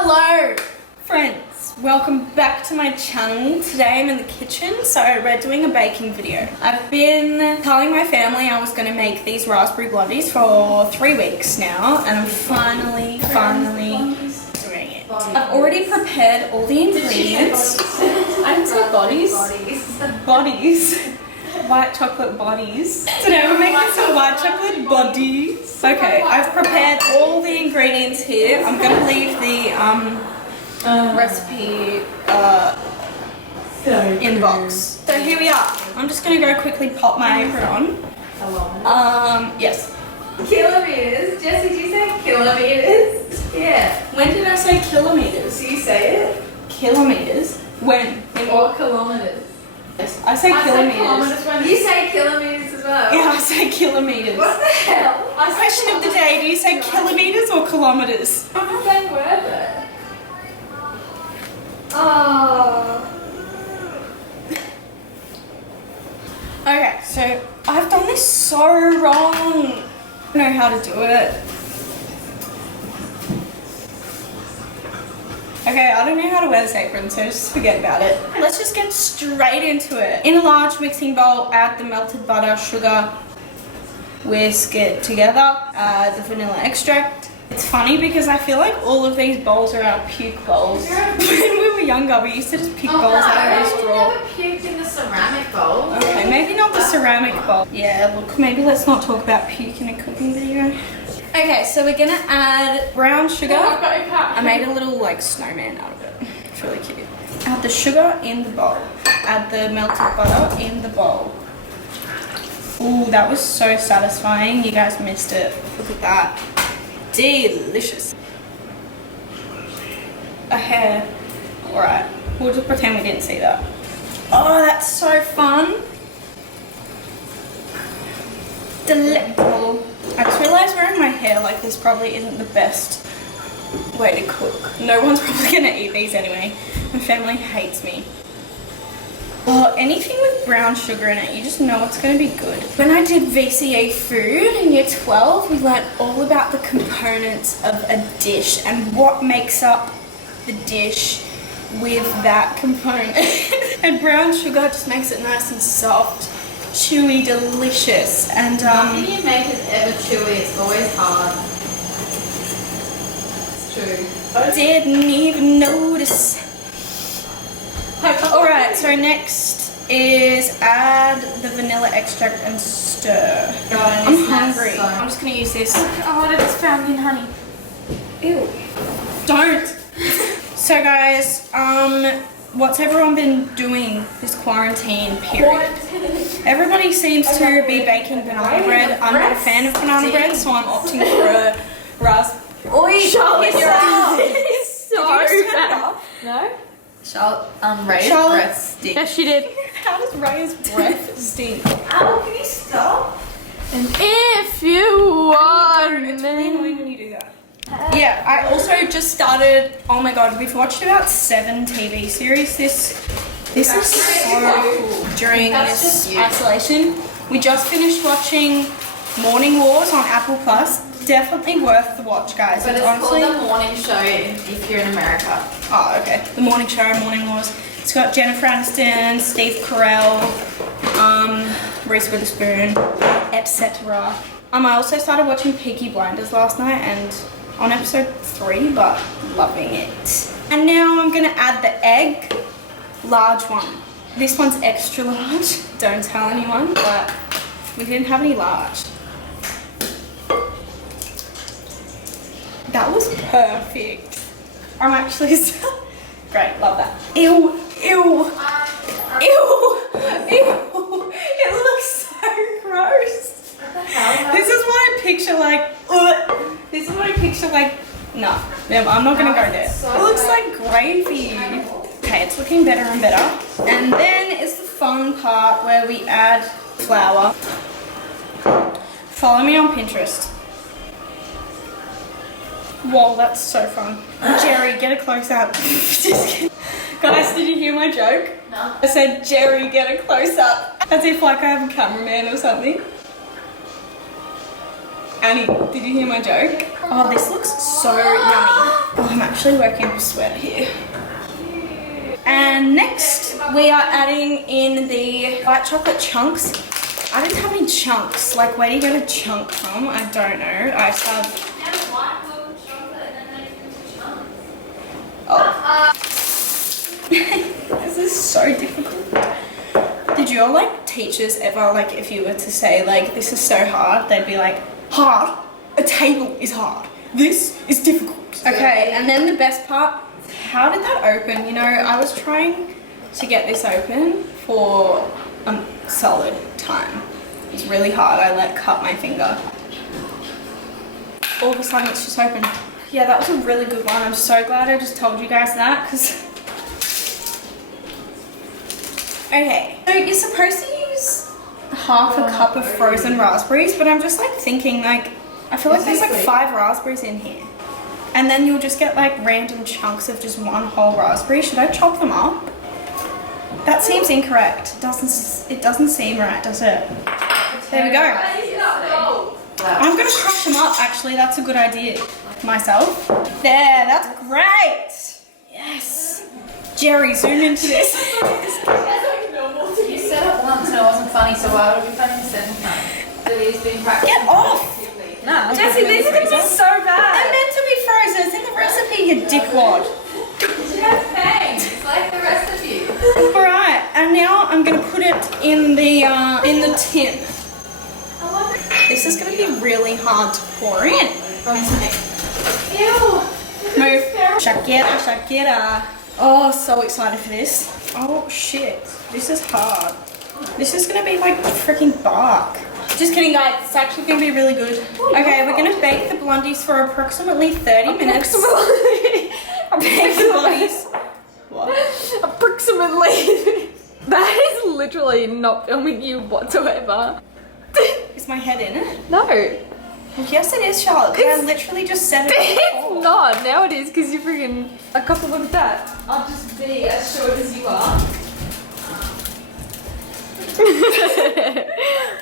Hello friends, welcome back to my channel. Today I'm in the kitchen, so we're doing a baking video. I've been telling my family I was going to make these raspberry blondies for 3 weeks now, and I'm finally doing it. I've already prepared all the ingredients. I didn't say bodies. Bodies. White chocolate bodies. Today we're making some white chocolate bodies. Okay, I've prepared all the ingredients here. I'm gonna leave the recipe in the box. So here we are. I'm just gonna go quickly pop my apron on. Yes. Kilometers? Jessie, do you say kilometers? Yeah. When did I say kilometers? Do you say it? Kilometers? When? Or kilometers? Yes, I say kilometers. You say kilometers as well? Yeah, I say kilometers. What the hell? Question of the day, do you say kilometers or kilometers? I'm not saying whatever. Oh. Okay, so I've done this so wrong. I don't know how to do it. Okay, I don't know how to wear this apron, so just forget about it. Let's just get straight into it. In a large mixing bowl, add the melted butter, sugar, whisk it together, add the vanilla extract. It's funny because I feel like all of these bowls are our puke bowls. When we were younger, we used to just pick bowls out of a straw. Never puked in the ceramic bowl. Okay, maybe not the ceramic bowl. Yeah, look, maybe let's not talk about puke in a cooking video. Okay, so we're gonna add brown sugar. I made a little like snowman out of it. It's really cute. Add the sugar in the bowl. Add the melted butter in the bowl. Ooh, that was so satisfying. You guys missed it. Look at that. Delicious. A hair. Alright, we'll just pretend we didn't see that. Oh, that's so fun. Delectable. I just realised wearing my hair like this probably isn't the best way to cook. No one's probably gonna eat these anyway. My family hates me. Well, anything with brown sugar in it, you just know it's gonna be good. When I did VCA food in year 12, we learnt all about the components of a dish and what makes up the dish with that component. And brown sugar just makes it nice and soft, chewy, delicious, and Nothing you make is ever chewy, it's always hard. It's true. Didn't even notice. Alright, so next is add the vanilla extract and stir. I'm hungry. So I'm just gonna use this. Oh, it's found in honey. Ew. Don't. So guys, what's everyone been doing this quarantine period? Everybody seems to be baking banana bread. I'm not a fan of banana bread, so I'm opting for a raspberry. Oi, Charlotte, you're so bad. No? Ray's Charlotte. breath stinks. Yes, she did. How does Ray's breath stink? Ow, can you stop? And if you want It's really annoying when you do that. Yeah, I also just started, oh my god, we've watched about 7 TV series this is so cool. During That's this just you. isolation. We just finished watching Morning Wars on Apple Plus. Definitely worth the watch, guys. But it's honestly called The Morning Show if you're in America. Oh, okay. The Morning Show, Morning Wars. It's got Jennifer Aniston, Steve Carell, Reese Witherspoon, etc. I also started watching Peaky Blinders last night and on episode 3, but loving it. And now I'm gonna add the egg, large one. This one's extra large. Don't tell anyone, but we didn't have any large. That was perfect. I'm actually so great, love that. Ew, ew, ew, ew. It looks so gross. What the hell? This is what I picture like, this is what I picture like, no, I'm not gonna go there. It looks like gravy. Okay, it's looking better and better. And then is the fun part where we add flour. Follow me on Pinterest. Whoa, that's so fun. Jerry, get a close up. Just kidding. Guys, did you hear my joke? No. I said, Jerry, get a close up. As if like I have a cameraman or something. Annie, did you hear my joke? Oh, this looks so yummy. Oh, I'm actually working up a sweat here. And next, we are adding in the white chocolate chunks. I didn't have any chunks. Like, where do you get a chunk from? I don't know. I just have... Oh. This is so difficult. Did your like teachers ever, like, if you were to say like this is so hard, they'd be like, hard? A table is hard. This is difficult. Okay, and then the best part, how did that open? You know, I was trying to get this open for a solid time. It was really hard. I like cut my finger. All of a sudden it's just open. Yeah, that was a really good one. I'm so glad I just told you guys that, because... Okay, so you're supposed to use half a cup of frozen raspberries, but I'm just like thinking like, I feel like there's like 5 raspberries in here. And then you'll just get like random chunks of just one whole raspberry. Should I chop them up? That seems incorrect. It doesn't seem right, does it? There we go. I'm gonna crush them up, actually. That's a good idea. Myself. There, that's great. Yes. Jerry, zoom into this. You said it once and it wasn't funny, so why would it be funny the second time? It is being practiced. Get off! No. Jessie, these are gonna be so bad. They're meant to be frozen. It's in the recipe, you dickwad. You have fangs. It's like the rest of you. Alright, and now I'm gonna put it in the tin. This is gonna be really hard to pour in. Ew. Move. Shakira, Shakira. Oh, so excited for this. Oh shit, this is hard. This is gonna be like freaking bark. Just kidding guys, it's actually gonna be really good. Okay, we're gonna bake the blondies for approximately 30 minutes. Approximately. Bake the blondies. What? Approximately. That is literally not filming you whatsoever. Is my head in it? No. Well, yes it is, Charlotte, because I literally just said it. It's not. Now it is because you're freaking a couple of that. I'll just be as short as you are.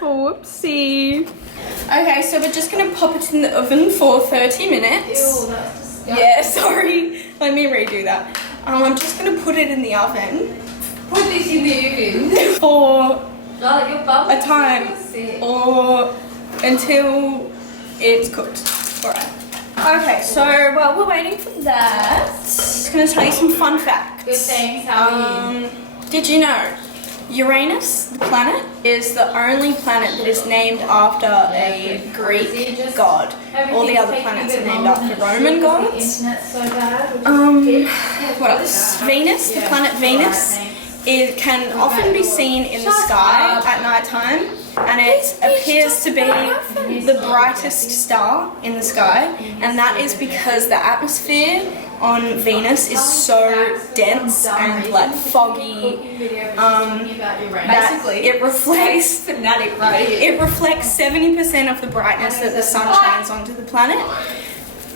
Whoopsie. Okay, so we're just gonna pop it in the oven for 30 minutes. Ew, that's disgusting. Yeah, sorry. Let me redo that. I'm just gonna put it in the oven Put this in the oven. for Charlotte, your bubbles a time or until it's cooked. Alright. Okay, so while we're waiting for that, I'm just gonna tell you some fun facts. Good things, how are you? Did you know Uranus, the planet, is the only planet that is named after a Greek god. All the other planets are named after Roman gods. Internet's so bad. What else? Venus, the planet Venus, it can often be seen in the sky at night time, and it appears to be the brightest star in the sky, and that is because the atmosphere on Venus is so dense and like foggy that it reflects it reflects 70% of the brightness that the sun shines onto the planet.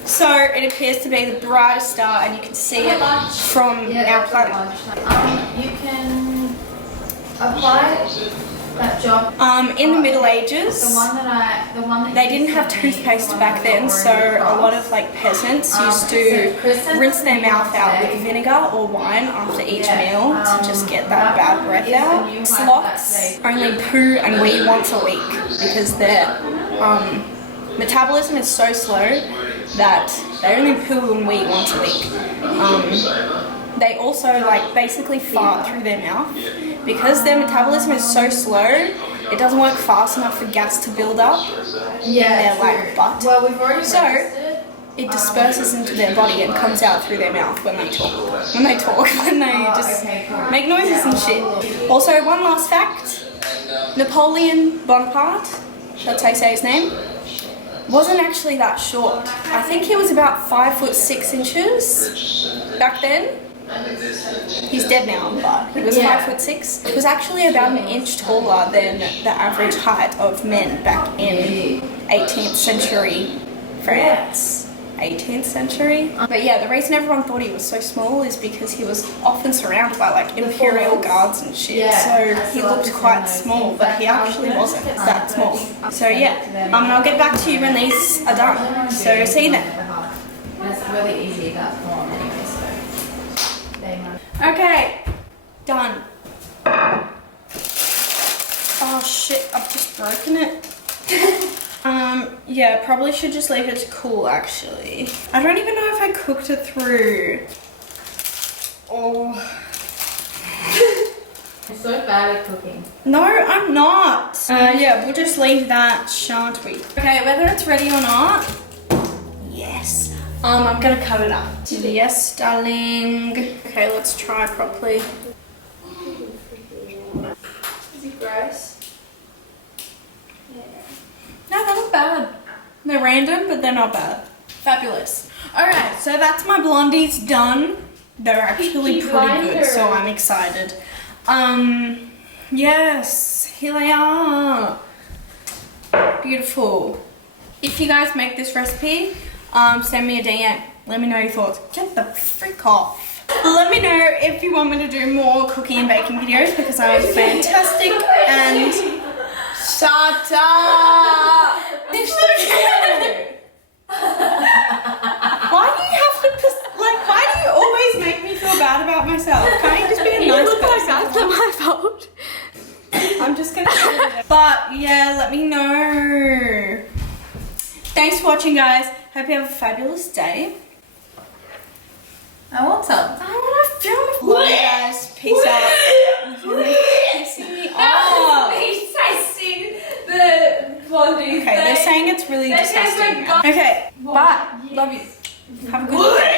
So it appears to be the brightest star, and you can see it from our planet. You can apply that job. In the Middle Ages, The one that they didn't have toothpaste back then, so a lot of like peasants used to rinse their mouth out with vinegar or wine after each meal to just get that bad breath out. Sloths only poo and wee once a week because their metabolism is so slow that they only poo and wee once a week. They also like basically fart through their mouth because their metabolism is so slow. It doesn't work fast enough for gas to build up in their like butt. Well, we've already So registered. it disperses into their body and comes out through their mouth when they talk. When they just make noises and shit. Also, one last fact: Napoleon Bonaparte, that's how you say his name, wasn't actually that short. I think he was about 5'6" back then. He's dead now, but he was 5'6". He was actually about an inch taller than the average height of men back in 18th century France. 18th century. But yeah, the reason everyone thought he was so small is because he was often surrounded by like imperial guards and shit. Yeah, so I he saw looked this quite in those small, things. but he actually wasn't that small. So yeah, I'll get back to you when these are done. So see you then. And it's really easy that form anyway, so they might. Okay, done. Oh shit, I've just broken it. Yeah, probably should just leave it to cool actually. I don't even know if I cooked it through. Oh. I'm so bad at cooking. No, I'm not. Yeah, we'll just leave that, shan't we? Okay, whether it's ready or not. Yes. I'm gonna cut it up. Yes, darling. Okay, let's try properly. Is it gross? No, they're not bad. They're random, but they're not bad. Fabulous. Alright, so that's my blondies done. They're actually Peaky pretty good, Blinders. so I'm excited. Yes, here they are. Beautiful. If you guys make this recipe, send me a DM. Let me know your thoughts. Get the frick off. Let me know if you want me to do more cooking and baking videos because I'm fantastic and shut up. Why do you have to why do you always make me feel bad about myself? Can't you just be a You nice look like person? that's not my fault. I'm just gonna but yeah, let me know. Thanks for watching, guys. Hope you have a fabulous day. I want some. I want to film. Love you guys. Peace out. Pissing me off. Me tasting the blondie. Okay, they're saying it's really disgusting. Okay, bye. Love you. Have a good day.